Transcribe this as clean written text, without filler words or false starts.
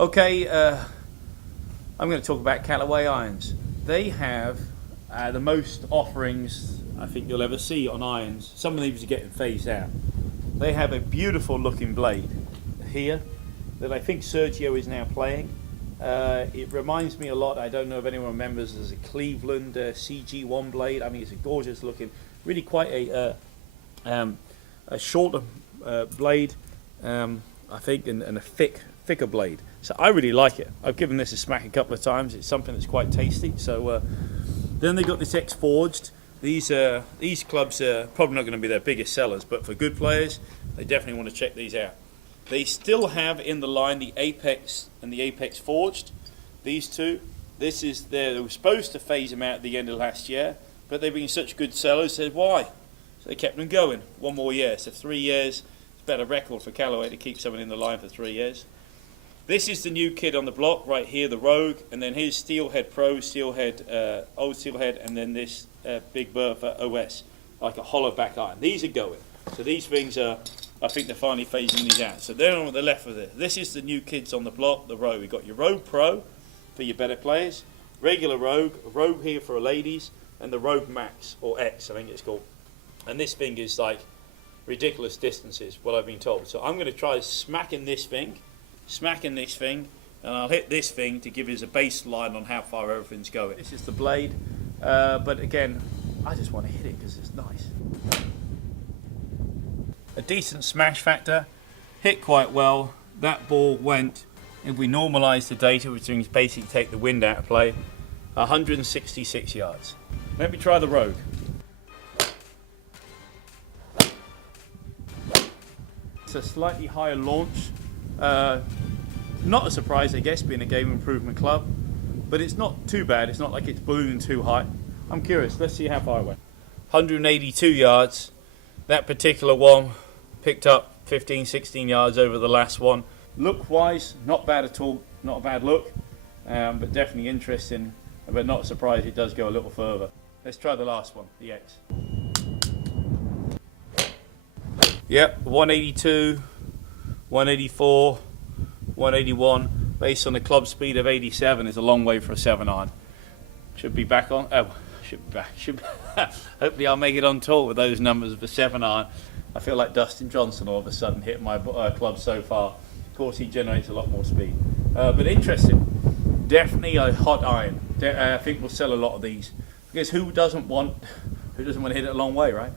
Okay, I'm going to talk about Callaway Irons. They have the most offerings I think you'll ever see on irons. Some of these are getting phased out. They have a beautiful looking blade here that I think Sergio is now playing. It reminds me a lot, I don't know if anyone remembers, there's a Cleveland CG1 blade. I mean, it's a gorgeous looking, really quite a shorter blade, I think, and a thicker blade. So I really like it. I've given this a smack a couple of times. It's something that's quite tasty. So then they got this X Forged. These clubs are probably not going to be their biggest sellers, but for good players, they definitely want to check these out. They still have in the line the Apex and the Apex Forged. These two. They were supposed to phase them out at the end of last year, but they've been such good sellers. Said why? So they kept them going. One more year. So 3 years. It's a better record for Callaway to keep someone in the line for 3 years. This is the new kid on the block right here, the Rogue, and then here's Steelhead Pro, Steelhead, old Steelhead, and then this Big Bertha OS, like a hollow back iron. These are going. So these things are, I think they're finally phasing these out. So they're on the left of this. This is the new kids on the block, the Rogue. We've got your Rogue Pro for your better players, regular Rogue, Rogue here for ladies, and the Rogue Max, or X I think it's called. And this thing is like ridiculous distances, what I've been told. So I'm going to try smacking this thing, and I'll hit this thing to give us a baseline on how far everything's going. This is the blade, but again, I just want to hit it because it's nice. A decent smash factor, hit quite well. That ball went, if we normalise the data, which means basically take the wind out of play, 166 yards. Let me try the Rogue. It's a slightly higher launch. Not a surprise, I guess, being a game improvement club, but it's not too bad. It's not like it's ballooning too high. I'm curious. Let's see how far it went. 182 yards. That particular one picked up 15, 16 yards over the last one. Look-wise, not bad at all. Not a bad look, but definitely interesting. But not surprised it does go a little further. Let's try the last one, the X. Yep, 182, 184. 181 based on the club speed of 87 is a long way for a 7-iron. Should be back on. Oh, should be back. Hopefully I'll make it on tour with those numbers of a 7-iron. I feel like Dustin Johnson all of a sudden hitting my club so far. Of course, he generates a lot more speed. But interesting. Definitely a hot iron. I think we'll sell a lot of these because who doesn't want to hit it a long way, right?